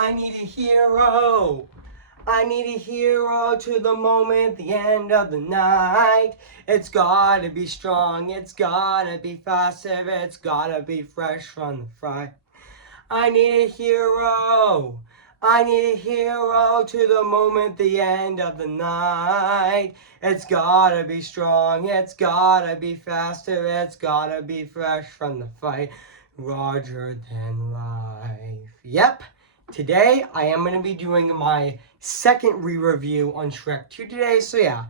I need a hero. I need a hero to the moment, the end of the night. It's gotta be strong, it's gotta be faster, it's gotta be fresh from the fry. I need a hero. I need a hero to the moment, the end of the night. It's gotta be strong, it's gotta be faster, it's gotta be fresh from the fight. Roger than life. Yep. Today I am gonna be doing my second re-review on Shrek 2 today. So yeah,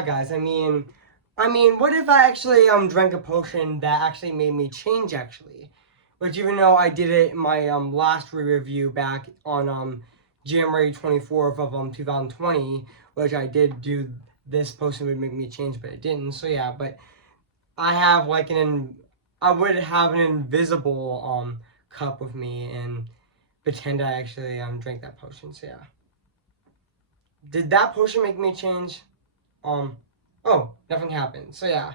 guys. I mean, what if I actually drank a potion that actually made me change actually? Which even though I did it in my last re-review back on January 24th of 2020, which I did do this potion would make me change, but it didn't. So yeah, but I have like I would have an invisible cup with me and pretend I actually drank that potion. So yeah. Did that potion make me change? Oh, nothing happened. So yeah.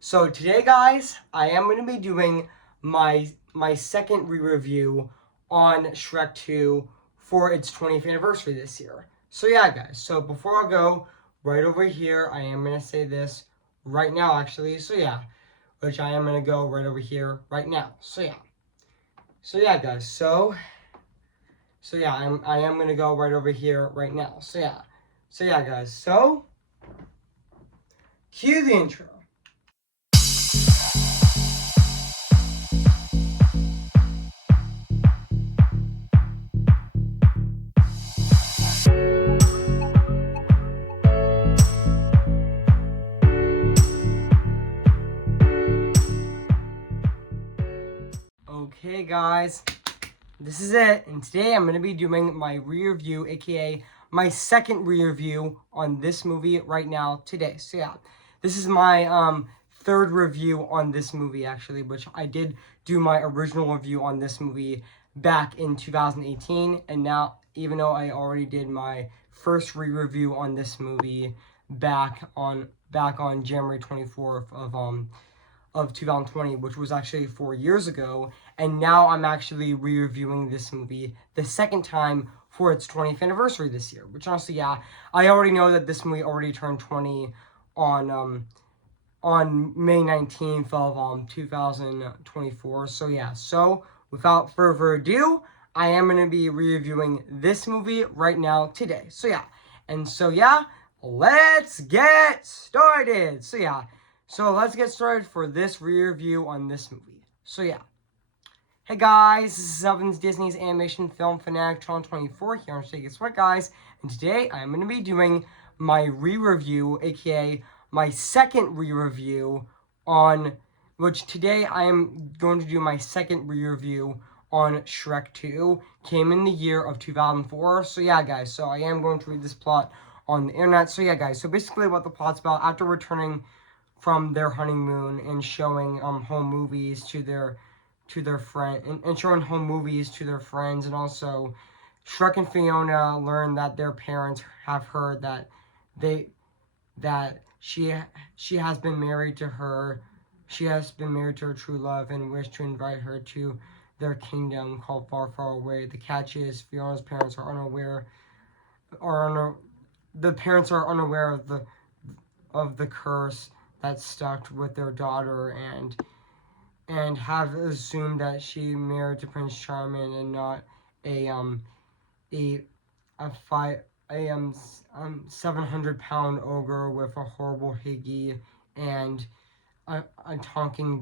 So today, guys, I am going to be doing my second re-review on Shrek 2 for its 20th anniversary this year. So yeah, guys. So before I go, right over here, I am going to say this right now, actually. So yeah, which I am going to go right over here right now. So yeah. So yeah, guys. So yeah, I am going to go right over here right now. So yeah. So yeah, guys. So cue the intro. Okay, guys, this is it, and today I'm going to be doing my re-review, aka my second re-review on this movie right now today. So yeah, this is my third review on this movie actually, which I did do my original review on this movie back in 2018, and now even though I already did my first re-review on this movie back on January 24th of 2020, which was actually 4 years ago, and now I'm actually re-reviewing this movie the second time for its 20th anniversary this year, which honestly, yeah, I already know that this movie already turned 20 on May 19th of 2024, so yeah, so without further ado, I am going to be re-reviewing this movie right now today, so yeah, and so yeah, let's get started, so yeah. So let's get started for this review on this movie. So yeah. Hey guys, this is Elvin's Disney's Animation Film Fanatic Channel 24 here on Shake It Sweat, guys. And today I'm going to be doing my re-review, aka my second re-review on, which today I am going to do my second re-review on Shrek 2. Came in the year of 2004. So yeah, guys, so I am going to read this plot on the internet. So yeah, guys, so basically what the plot's about, after returning from their honeymoon and showing home movies to their friend and showing home movies to their friends, and also Shrek and Fiona learn that their parents have heard that she has been married to her true love and wish to invite her to their kingdom called Far Far Away. The catch is Fiona's parents are unaware of the curse that stuck with their daughter, and have assumed that she married to Prince Charming and not a 700-pound ogre with a horrible higgy and a talking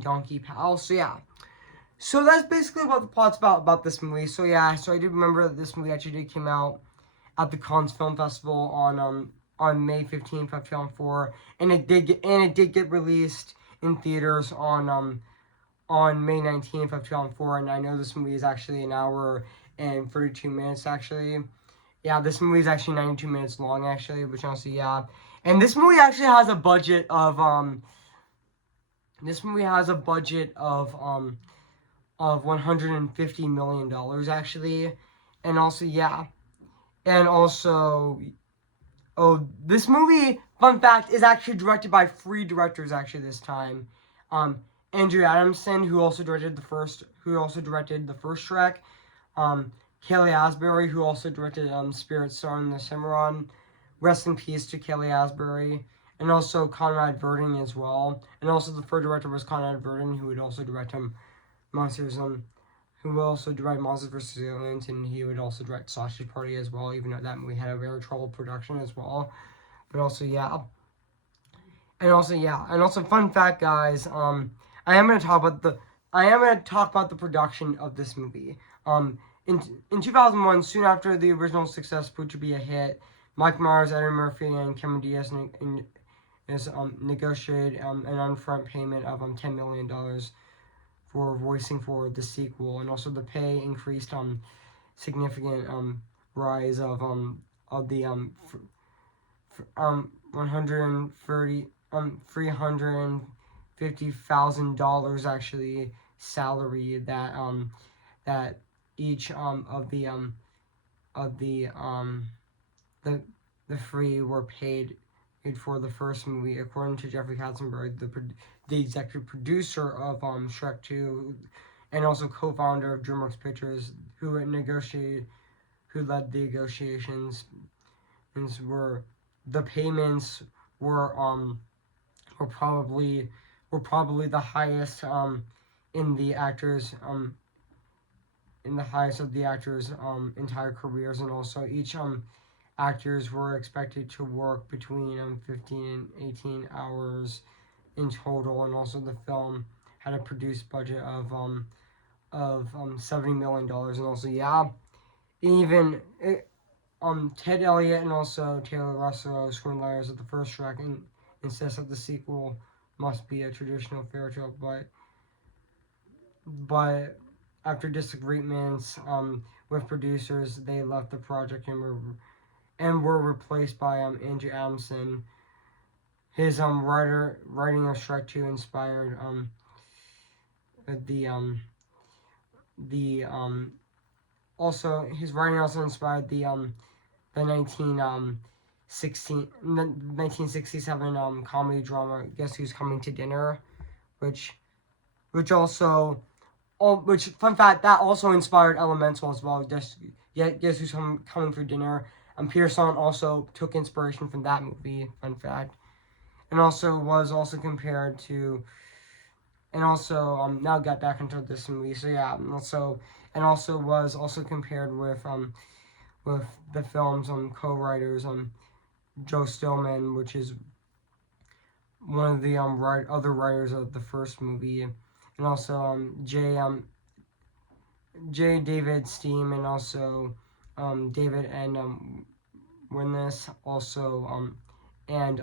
donkey pal. So yeah. So that's basically what the plot's about this movie. So yeah, so I do remember that this movie actually did came out at the Cannes Film Festival on May 15th of 2004, and it did get released in theaters on May 19th of 2004. And I know this movie is actually an hour and 32 minutes actually. Yeah, this movie is actually 92 minutes long actually, which honestly, yeah. And this movie actually has a budget of $150 million actually. And also, yeah. And also, oh, this movie, fun fact, is actually directed by 3 directors actually this time. Andrew Adamson, who also directed the first Shrek. Kelly Asbury, who also directed Spirit Star and the Cimarron. Rest in peace to Kelly Asbury. And also Conrad Verdon as well. And also the third director was Conrad Verdon, who would also direct Monsters who will also direct Monsters vs. Aliens, and he would also direct Sausage Party as well, even though that movie had a very troubled production as well. But also, yeah. And also, fun fact, guys, I am gonna talk about the production of this movie. In 2001, soon after the original success proved to be a hit, Mike Myers, Eddie Murphy, and Cameron Diaz negotiated an upfront payment of $10 million for voicing for the sequel, and also the pay increased significant rise of the 350,000 actually salary that each of the three were paid for the first movie, according to Jeffrey Katzenberg, the executive producer of Shrek 2, and also co-founder of DreamWorks Pictures, who led the negotiations. The payments were probably the highest in the actors of the actors' entire careers, and also each actors were expected to work between 15 and 18 hours in total, and also the film had a produced budget of $70 million, and also even Ted Elliott and also Taylor Russell, screenwriters of the first Shrek, and insist that the sequel must be a traditional fairy tale, but after disagreements with producers, they left the project and were replaced by Andrew Adamson. His writing of Shrek 2 inspired also his writing also inspired the 1967 comedy drama Guess Who's Coming to Dinner, which also fun fact, that also inspired Elemental as well. Guess Who's Coming for Dinner. Peter Song also took inspiration from that movie. Fun fact, and also was also compared to, and also now got back into this movie. So yeah, and also was also compared with the film's co-writers Joe Stillman, which is one of the other writers of the first movie, and also J. David Steam, and also David and Winnes, also and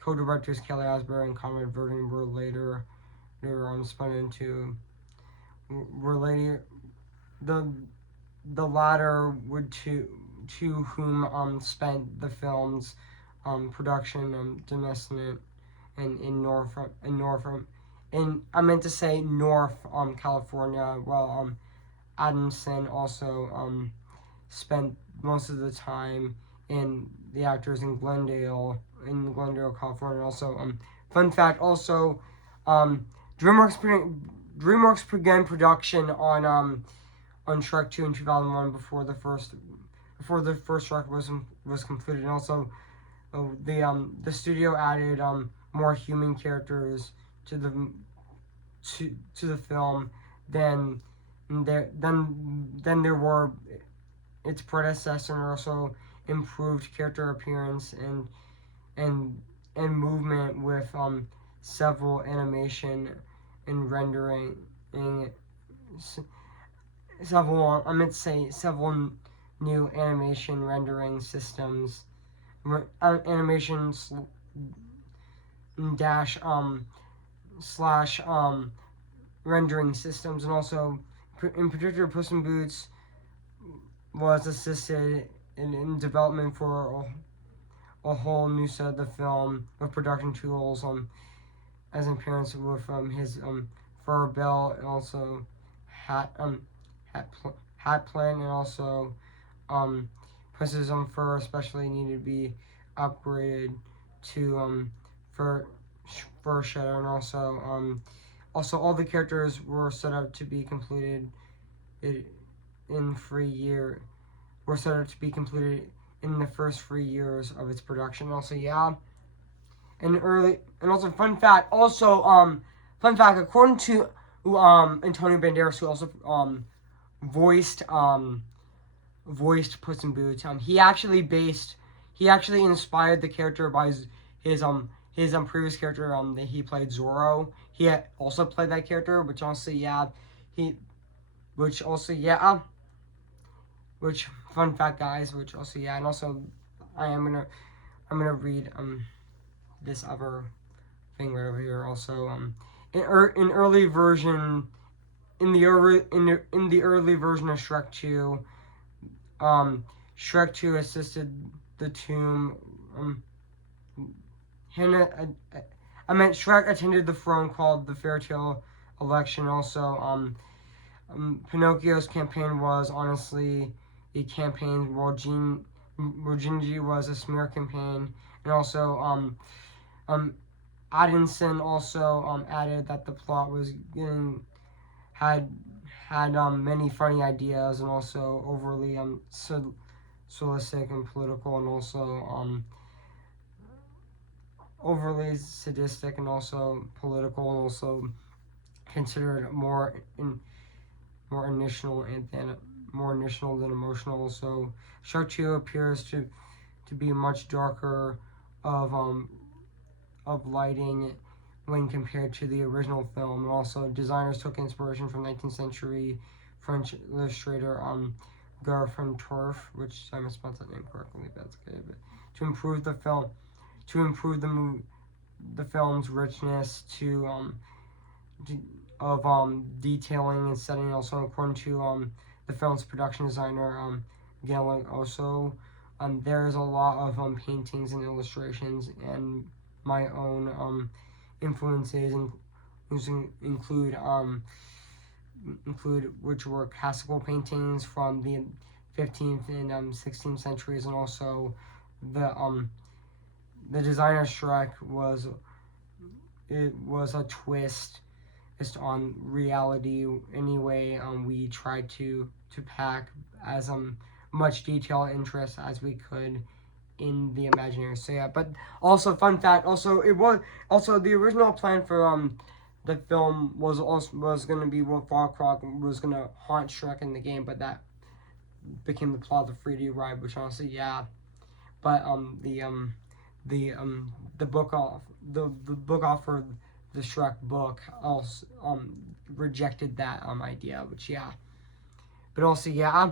co-directors Kelly Asbury and Conrad Verdon were later spun into the latter would to whom spent the film's production domestic and in North I meant to say North California, while Adamson also spent most of the time in the actors in Glendale, California. Also, fun fact, also, DreamWorks began production on Shrek 2 in 2001 before the first Shrek was completed. And also, the studio added more human characters to the film than there were its predecessor, and also improved character appearance and movement with several animation and rendering several new animation rendering systems, animation dash slash rendering systems, and also in particular Puss in Boots was assisted in development for a whole new set of the film with production tools as in appearance with his fur belt, and also hat plant, and also Puss's fur especially needed to be upgraded to fur shedder, and also Also, all the characters were set up to be completed in 3 years. Were set up to be completed in the first 3 years of its production. Also, yeah, and also fun fact, according to Antonio Banderas, who also voiced Puss in Boots, he actually inspired the character by his previous character that he played, Zorro. He had also played that character, which also yeah, he which also yeah, which fun fact, guys, which also yeah, and also I'm gonna read this other thing right over here. Also in early version in the early version of Shrek 2, Shrek 2 assisted the tomb. Shrek attended the throne called the Fairytale election. Also, Pinocchio's campaign was honestly a campaign, while Gingy was a smear campaign, and also Addison also added that the plot was getting had many funny ideas, and also overly solistic and political, and also overly sadistic, and also political, and also considered more initial than emotional. So Shark 2 appears to be much darker of lighting when compared to the original film. And also, designers took inspiration from 19th century French illustrator Garfin Torf, which I mispronounced that name correctly, but that's good. But to improve the film's richness of detailing and setting. Also, according to the film's production designer Gaelic, also there is a lot of paintings and illustrations, and my own influences include which were classical paintings from the 15th and 16th centuries, and also the designer Shrek was a twist just on reality. Anyway, we tried to pack as much detail and interest as we could in the imaginary. So yeah, but also fun fact, also the original plan for the film was gonna be what Farcroc was gonna haunt Shrek in the game, but that became the plot of the 3D ride, which honestly yeah, but the book offered the Shrek book also rejected that idea, which yeah, but also yeah,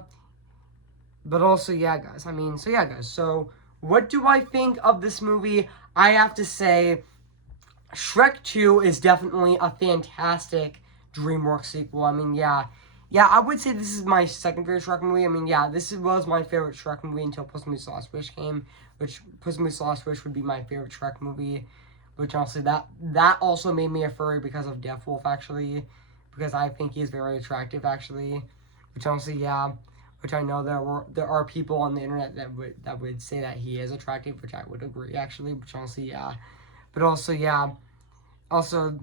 guys. I mean, so yeah, guys. So what do I think of this movie? I have to say, Shrek 2 is definitely a fantastic DreamWorks sequel. I mean, yeah, I would say this is my second favorite Shrek movie. I mean, yeah, this was my favorite Shrek movie until Puss in Boots: The Last Wish came, which Puss in Boots: The Last Wish would be my favorite Shrek movie. Which honestly, that also made me a furry because of Death Wolf, actually, because I think he's very attractive, actually. Which honestly, yeah, which I know there are people on the internet that would say that he is attractive, which I would agree, actually. Which honestly, yeah, but also yeah, also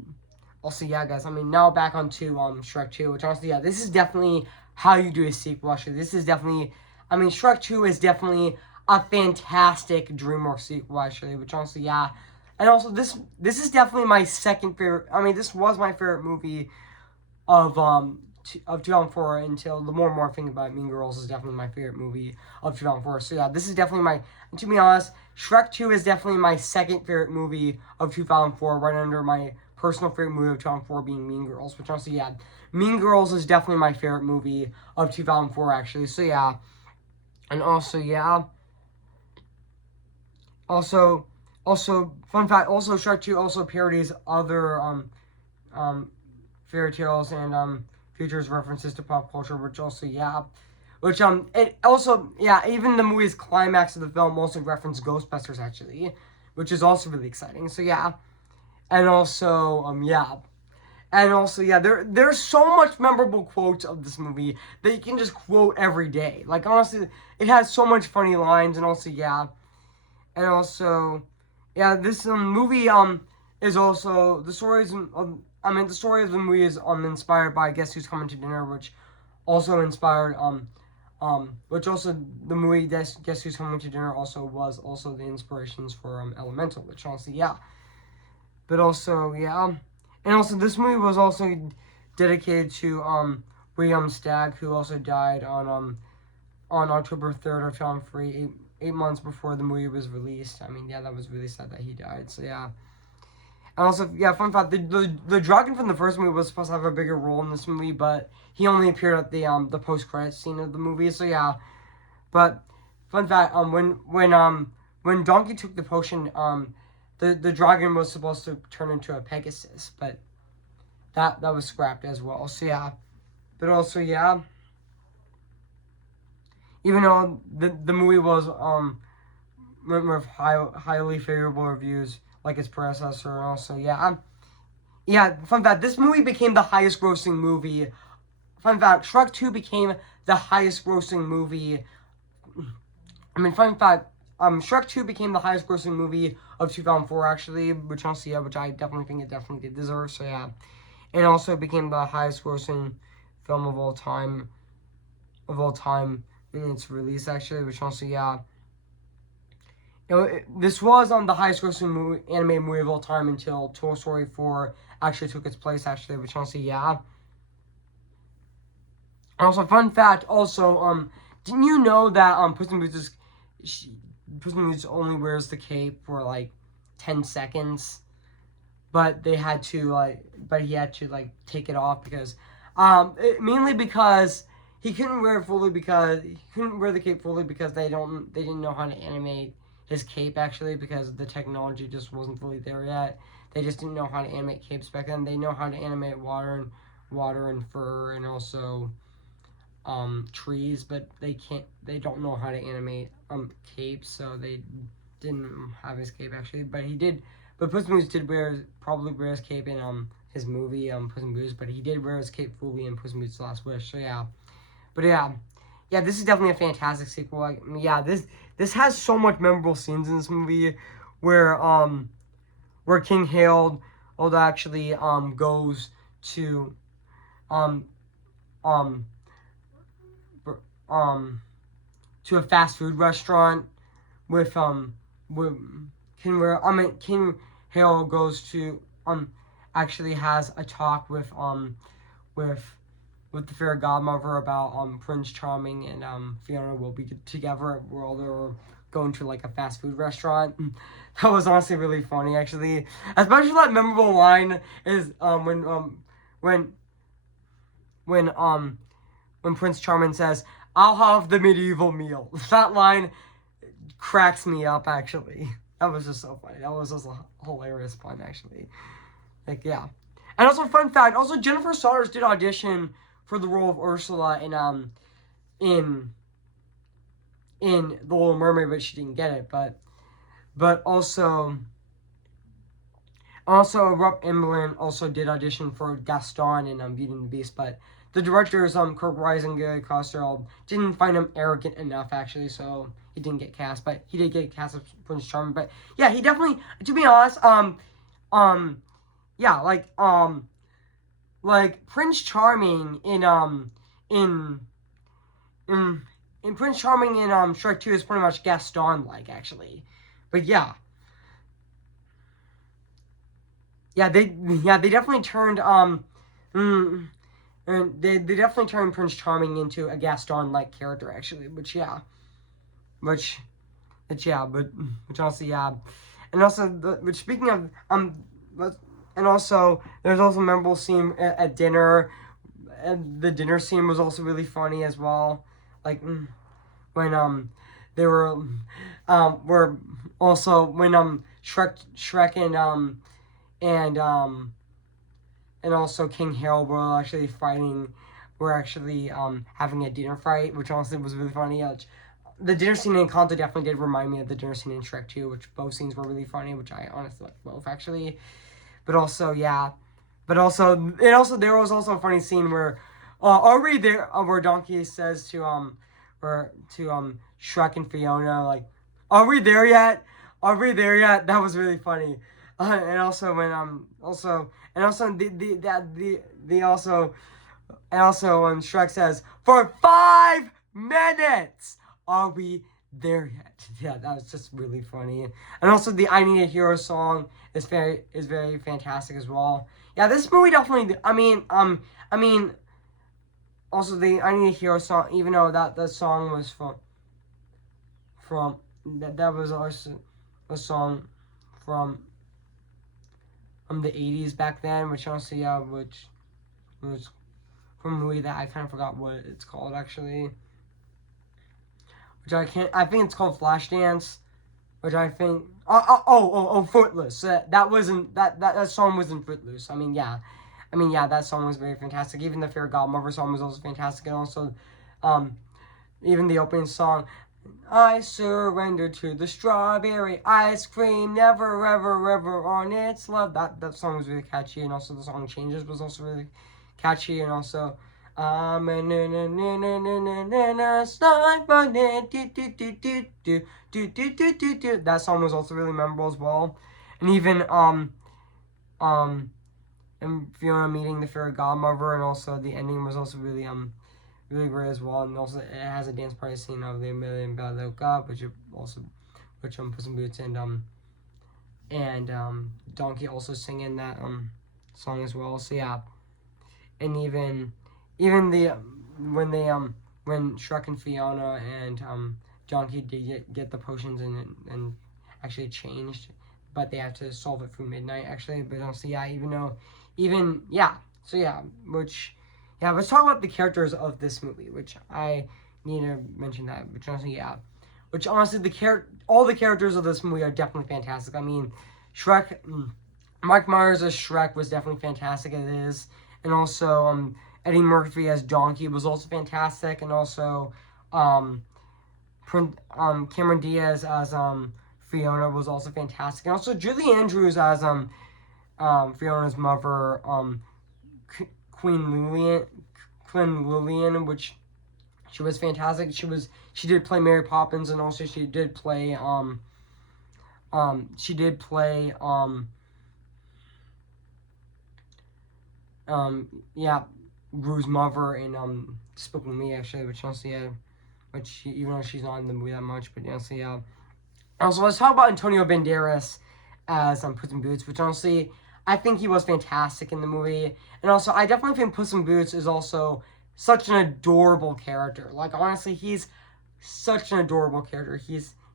yeah, guys. I mean, now back onto Shrek 2, which honestly, yeah, this is definitely how you do a sequel. Actually, this is definitely, I mean, Shrek 2 is definitely a fantastic DreamWorks sequel, actually. Which honestly, yeah. And also, this is definitely my second favorite. I mean, this was my favorite movie of 2004 until the more and more I think about it, Mean Girls is definitely my favorite movie of 2004. So yeah, this is definitely my. To be honest, Shrek 2 is definitely my second favorite movie of 2004, right under my personal favorite movie of 2004 being Mean Girls. Which honestly, yeah, Mean Girls is definitely my favorite movie of 2004, actually. So yeah, and also yeah, also. Fun fact, also Shrek 2 also parodies other fairy tales and features references to pop culture, which also yeah, which it also yeah, even the movie's climax of the film also referenced Ghostbusters, actually, which is also really exciting. So yeah, and also yeah, there's so much memorable quotes of this movie that you can just quote every day. Like honestly, it has so much funny lines, and also yeah, and also. Yeah, this movie is also the stories. I mean, the story of the movie is inspired by Guess Who's Coming to Dinner, which also inspired which also the movie Guess Who's Coming to Dinner also was also the inspirations for Elemental, which honestly, yeah. But also, yeah, and also this movie was also dedicated to William Stagg, who also died on October 3rd of 2003, eight months before the movie was released. I mean, yeah, that was really sad that he died. So yeah. And also, yeah, fun fact: the dragon from the first movie was supposed to have a bigger role in this movie, but he only appeared at the post credit scene of the movie. So yeah, but fun fact: when Donkey took the potion, the dragon was supposed to turn into a Pegasus, but that was scrapped as well. So yeah, but also yeah, even though the movie was with highly favorable reviews like its predecessor, and also yeah, fun fact, this movie became the highest grossing movie. Fun fact, Shrek 2 became the highest grossing movie. I mean, fun fact, Shrek 2 became the highest grossing movie of 2004, actually, which honestly, yeah, which I definitely think it definitely did deserve, so yeah. And also became the highest grossing film of all time in its release, actually, which also, yeah. This was the highest grossing animated movie of all time until Toy Story 4 actually took its place, actually, which honestly, yeah. Also, fun fact, also, didn't you know that Puss in Boots only wears the cape for like 10 seconds, but he had to like take it off because, mainly because he couldn't wear the cape fully because they didn't know how to animate his cape actually because the technology just wasn't fully there yet. They just didn't know how to animate capes back then. They know how to animate water and fur and also trees, but they don't know how to animate capes, so they didn't have his cape actually. But he did, but Puss in Boots did probably wear his cape in his movie Puss in Boots, but he did wear his cape fully in Puss in Boots: The Last Wish. So yeah, but yeah, this is definitely a fantastic sequel. Like, yeah, this has so much memorable scenes in this movie, where King Harold actually goes to um um um to a fast food restaurant with King Harold goes to actually has a talk with the fairy godmother about Prince Charming and Fiona will be together while they're going to like a fast food restaurant. That was honestly really funny actually. Especially that memorable line is when when when Prince Charming says, "I'll have the medieval meal." That line cracks me up actually. That was just so funny. That was just a hilarious pun actually. Like yeah. And also fun fact, also Jennifer Saunders did audition for the role of Ursula in The Little Mermaid, but she didn't get it. But also Rupp Emmerich also did audition for Gaston in Beauty and the Beast, but the directors Kirk Wise and Gary Costello didn't find him arrogant enough actually, so he didn't get cast. But he did get cast as Prince Charming. But yeah, he definitely, to be honest, yeah, like Prince Charming in Prince Charming in Shrek 2 is pretty much Gaston like actually. But yeah. Yeah, they definitely turned and they definitely turned Prince Charming into a Gaston like character actually, which which also yeah. And also which speaking of and also there's also a memorable scene at dinner. And the dinner scene was also really funny as well. Like when they were also when Shrek and and also King Harold were actually fighting. We're actually having a dinner fight, which honestly was really funny. The dinner scene in Encanto definitely did remind me of the dinner scene in Shrek 2, which both scenes were really funny, which I honestly like both actually. But also, yeah. But also, there was also a funny scene where, are we there? Where Donkey says to Shrek and Fiona like, "Are we there yet? Are we there yet?" That was really funny. And also when also and also the also and also when Shrek says, "For 5 minutes, are we there yet?" Yeah, that was just really funny. And also the "I Need a Hero" song is very fantastic as well. Yeah, this movie definitely. I mean, also the "I Need a Hero" song, even though that song was from that was also a song from the 80s back then, which honestly, yeah, which was from a movie that I kind of forgot what it's called actually. Which I think it's called Flashdance, which I think, Footloose. That wasn't, that song wasn't Footloose. Yeah, that song was very fantastic. Even the Fairy Godmother song was also fantastic, and also, um, even the opening song, "I surrender to the strawberry ice cream, never, ever, ever on its love." That song was really catchy, and also the song "Changes" was also really catchy, and also, I'm a na na na na na na na na slide by do do do do do do do do do do. That song was also really memorable as well, and even um and Fiona meeting the fairy godmother, and also the ending was also really great as well. And also it has a dance party scene of the Million Bell Look Up, which Puss in Boots and Donkey also singing that song as well. So yeah, and even the when they when Shrek and Fiona and Donkey did get the potions and actually changed, but they have to solve it through midnight actually. But honestly, yeah, even yeah, so yeah, which yeah, let's talk about the characters of this movie, which I need to mention that. Which honestly, yeah, which honestly all the characters of this movie are definitely fantastic. I mean, Shrek. Mike Myers as Shrek was definitely fantastic. It is, and also Eddie Murphy as Donkey was also fantastic, and also um, Cameron Diaz as Fiona was also fantastic, and also Julie Andrews as Fiona's mother, Queen Lillian, which she was fantastic. She did play Mary Poppins, and also she did play she did play yeah, Rue's mother in Spoke with Me actually, which honestly, yeah, which even though she's not in the movie that much, but honestly, yeah. Also, let's talk about Antonio Banderas as Puss in Boots, which honestly, I think he was fantastic in the movie, and also I definitely think Puss in Boots is also such an adorable character. Like honestly, he's such an adorable character.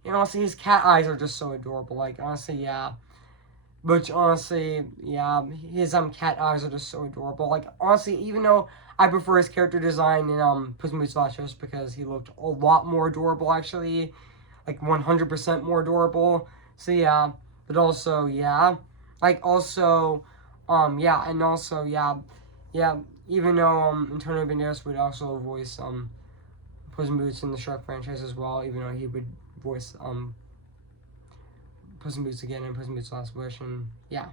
Honestly, his cat eyes are just so adorable. Like honestly, yeah. Which honestly, yeah, his cat eyes are just so adorable. Like honestly, even though I prefer his character design in Puss in Boots just because he looked a lot more adorable actually, like 100% more adorable. So yeah, but also yeah, like also, yeah, and also yeah, even though Antonio Banderas would also voice Puss in Boots in the Shrek franchise as well, even though he would voice Puss in Boots again and Puss in Boots Last Wish, and yeah.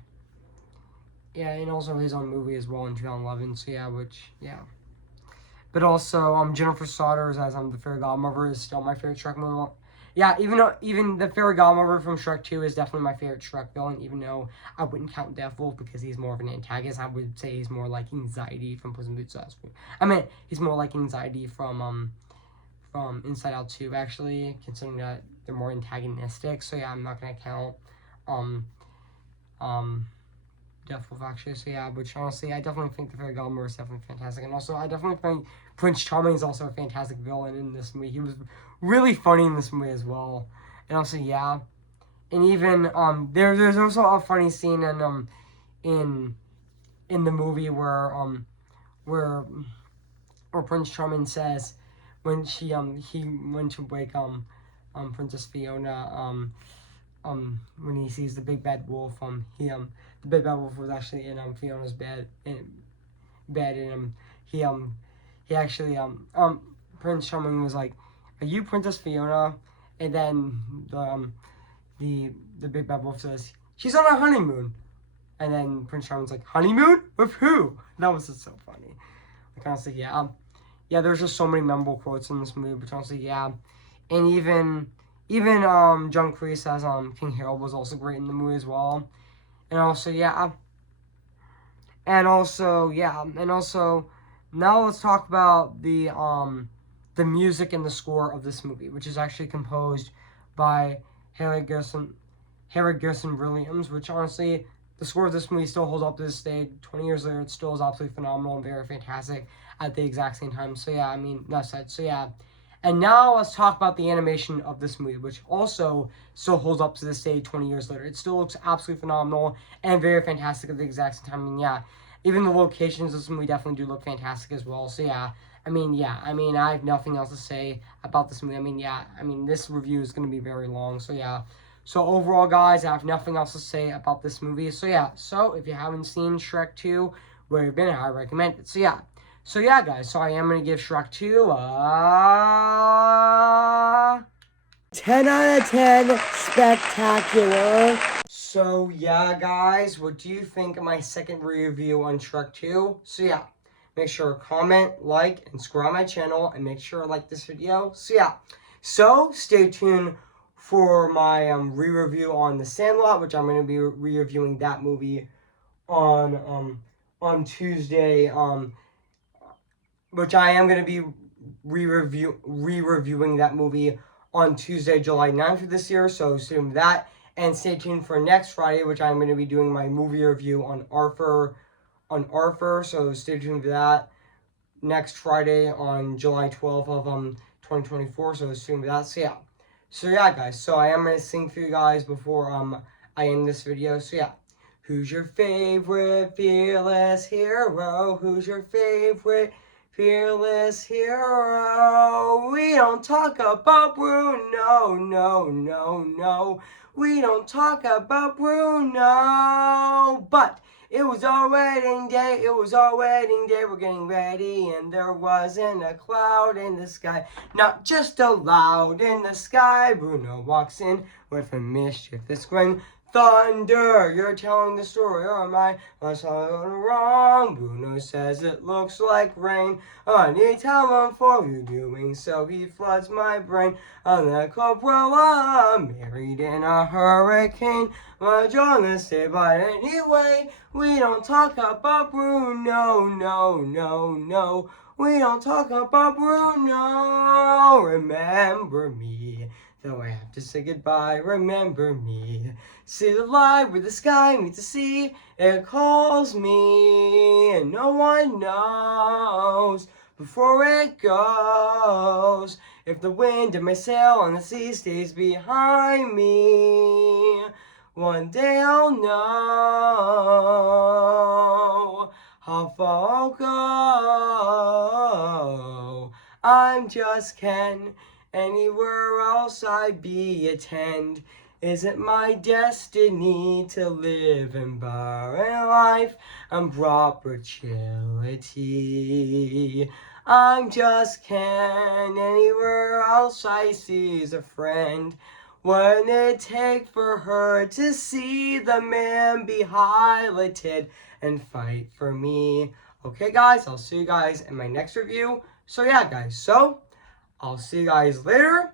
Yeah, and also his own movie as well in 2011, so yeah, which, yeah. But also, Jennifer Saunders as the Fairy Godmother is still my favorite Shrek movie. Yeah, even the Fairy Godmother from Shrek 2 is definitely my favorite Shrek villain, even though I wouldn't count Death Wolf because he's more of an antagonist. I would say he's more like Anxiety from Puss in Boots Last Wish. I mean, he's more like Anxiety from Inside Out 2, actually, considering that they're more antagonistic. So yeah, I'm not gonna count um um Death Wolf actually. So yeah, which honestly I definitely think the Fairy Godmother is definitely fantastic, and also I definitely think Prince Charming is also a fantastic villain in this movie. He was really funny in this movie as well, and also yeah, and even there's also a funny scene in in the movie where Prince Charming says when he went to wake Princess Fiona when he sees the big bad wolf the big bad wolf was actually in Fiona's bed and he actually Prince Charming was like, "Are you Princess Fiona?" And then the big bad wolf says, "She's on a honeymoon." And then Prince Charming's like, "Honeymoon? With who?" That was just so funny. Like honestly, yeah. Yeah, there's just so many memorable quotes in this movie, but honestly, yeah. And even John Kreese as King Harold was also great in the movie as well. And also, yeah. And also, yeah. And also, now let's talk about the music and the score of this movie, which is actually composed by Harry Gerson Williams, which honestly, the score of this movie still holds up to this day. 20 years later, it still is absolutely phenomenal and very fantastic at the exact same time. So yeah, I mean, enough said. So yeah. And now let's talk about the animation of this movie, which also still holds up to this day 20 years later. It still looks absolutely phenomenal and very fantastic at the exact same time. I mean, yeah, even the locations of this movie definitely do look fantastic as well. So yeah, I have nothing else to say about this movie. This review is going to be very long. So yeah. So overall, guys, I have nothing else to say about this movie. So yeah. So if you haven't seen Shrek 2, where you've been, I recommend it. So yeah. So yeah, guys. So I am going to give Shrek 2 10 out of 10 spectacular. So yeah, guys, what do you think of my second review on Shrek 2? So yeah, make sure to comment, like, and subscribe to my channel, and make sure to like this video. So yeah, so stay tuned for my re-review on The Sandlot, which I'm going to be re-reviewing that movie on Tuesday, which I am going to be re-reviewing that movie on Tuesday, July 9th of this year, so stay tuned for that. And stay tuned for next Friday, which I'm going to be doing my movie review on Arthur, so stay tuned for that next Friday on July 12th of 2024, so stay tuned for that. So yeah, guys, so I am going to sing for you guys before I end this video. So yeah. Who's your favorite fearless hero? Who's your favorite fearless hero? We don't talk about Bruno, no. We don't talk about Bruno. But it was our wedding day, we're getting ready, and there wasn't a cloud in the sky, not just a loud in the sky. Bruno walks in with a mischievous grin. Thunder, you're telling the story, or am I? That's all wrong. Bruno says it looks like rain. I need talent for you doing so. He floods my brain. I'm the Cobra, married in a hurricane. My John stay, but anyway, we don't talk about Bruno, no. We don't talk about Bruno. Remember me. Though I have to say goodbye, remember me. See the light where the sky meets the sea. It calls me, and no one knows before it goes. If the wind in my sail on the sea stays behind me, one day I'll know how far I'll go. I'm just Ken. Anywhere else I'd be attend. Is it my destiny to live in barren life and property? I'm just Ken. Anywhere else I see is a friend. Wouldn't it take for her to see the man be highlighted and fight for me? Okay, guys, I'll see you guys in my next review. So yeah, guys, I'll see you guys later,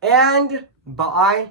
and bye